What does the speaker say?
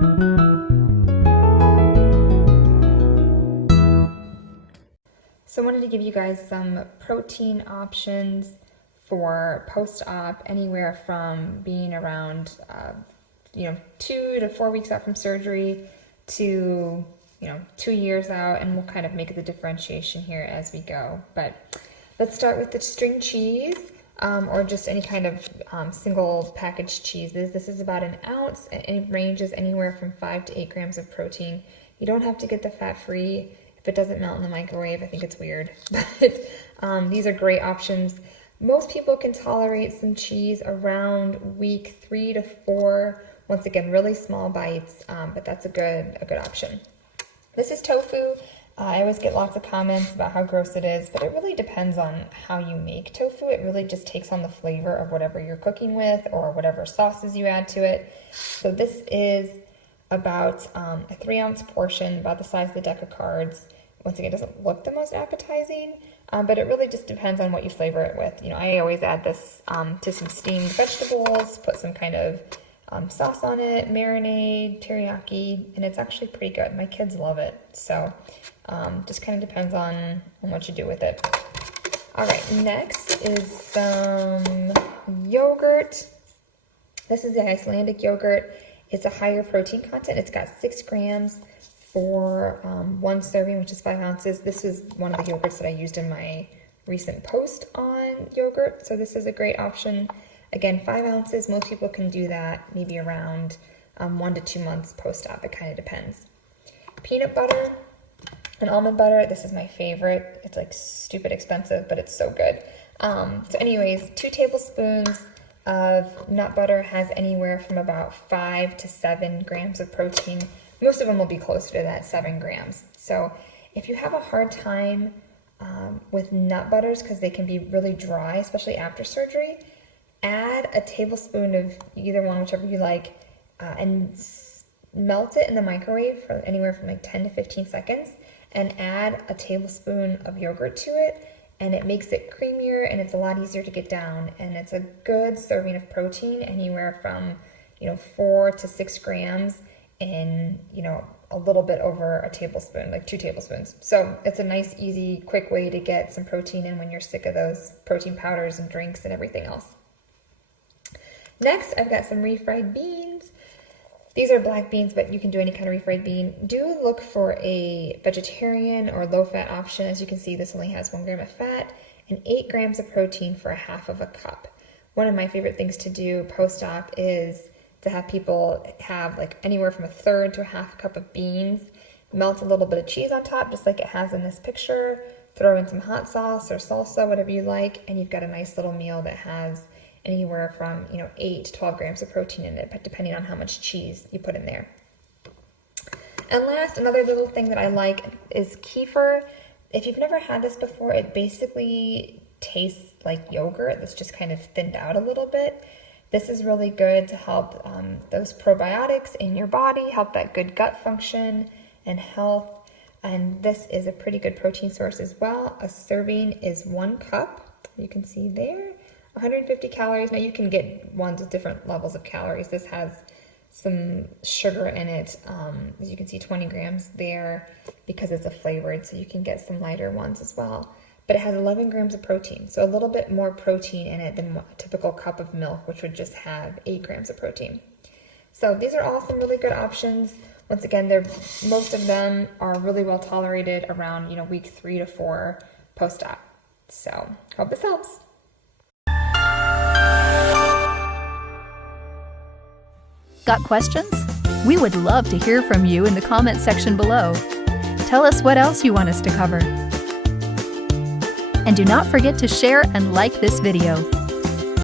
So I wanted to give you guys some protein options for post-op, anywhere from being around 2 to 4 weeks out from surgery to 2 years out, and we'll kind of make the differentiation here as we go. But let's start with the string cheese, or just any kind of single packaged cheeses. This is about 1 ounce, and it ranges anywhere from 5 to 8 grams of protein. You don't have to get the fat-free. If it doesn't melt in the microwave, I think it's weird. But these are great options. Most people can tolerate some cheese around week 3 to 4. Once again, really small bites, but that's a good option. This is tofu. I always get lots of comments about how gross it is, but it really depends on how you make tofu. It really just takes on the flavor of whatever you're cooking with or whatever sauces you add to it. So this is about a 3-ounce portion, about the size of the deck of cards. Once again, it doesn't look the most appetizing, but it really just depends on what you flavor it with. I always add this to some steamed vegetables, put some kind of sauce on it, marinade, teriyaki, and it's actually pretty good. My kids love it. So just kind of depends on what you do with it. All right, next is some yogurt. This is the Icelandic yogurt. It's a higher protein content. It's got 6 grams for 1 serving, which is 5 ounces. This is one of the yogurts that I used in my recent post on yogurt. So this is a great option. Again, 5 ounces. Most people can do that maybe around 1 to 2 months post-op. It kind of depends. Peanut butter and almond butter. This is my favorite. It's like stupid expensive, but it's so good. So anyways, 2 tablespoons of nut butter has anywhere from about 5 to 7 grams of protein. Most of them will be closer to that 7 grams. So if you have a hard time with nut butters because they can be really dry, especially after surgery, add a tablespoon of either one, whichever you like, and melt it in the microwave for anywhere from like 10 to 15 seconds, and add a tablespoon of yogurt to it, and it makes it creamier and it's a lot easier to get down, and it's a good serving of protein, anywhere from 4 to 6 grams in a little bit over a tablespoon, like 2 tablespoons. So it's a nice, easy, quick way to get some protein in when you're sick of those protein powders and drinks and everything else. Next, I've got some refried beans. These are black beans, but you can do any kind of refried bean. Do look for a vegetarian or low-fat option. As you can see, this only has 1 gram of fat and 8 grams of protein for 1/2 cup. One of my favorite things to do post-op is to have people have like anywhere from 1/3 to 1/2 cup of beans, melt a little bit of cheese on top, just like it has in this picture, throw in some hot sauce or salsa, whatever you like, and you've got a nice little meal that has anywhere from 8 to 12 grams of protein in it, but depending on how much cheese you put in there. And last, another little thing that I like is kefir. If you've never had this before, it basically tastes like yogurt that's just kind of thinned out a little bit. This is really good to help those probiotics in your body, help that good gut function and health. And this is a pretty good protein source as well. A serving is 1 cup. You can see there, 150 calories. Now you can get ones with different levels of calories. This has some sugar in it. As you can see, 20 grams there because it's a flavored, so you can get some lighter ones as well. But it has 11 grams of protein, so a little bit more protein in it than a typical cup of milk, which would just have 8 grams of protein. So these are all some really good options. Once again, most of them are really well tolerated around week 3 to 4 post-op. So hope this helps. Got questions? We would love to hear from you in the comment section below. Tell us what else you want us to cover. And do not forget to share and like this video.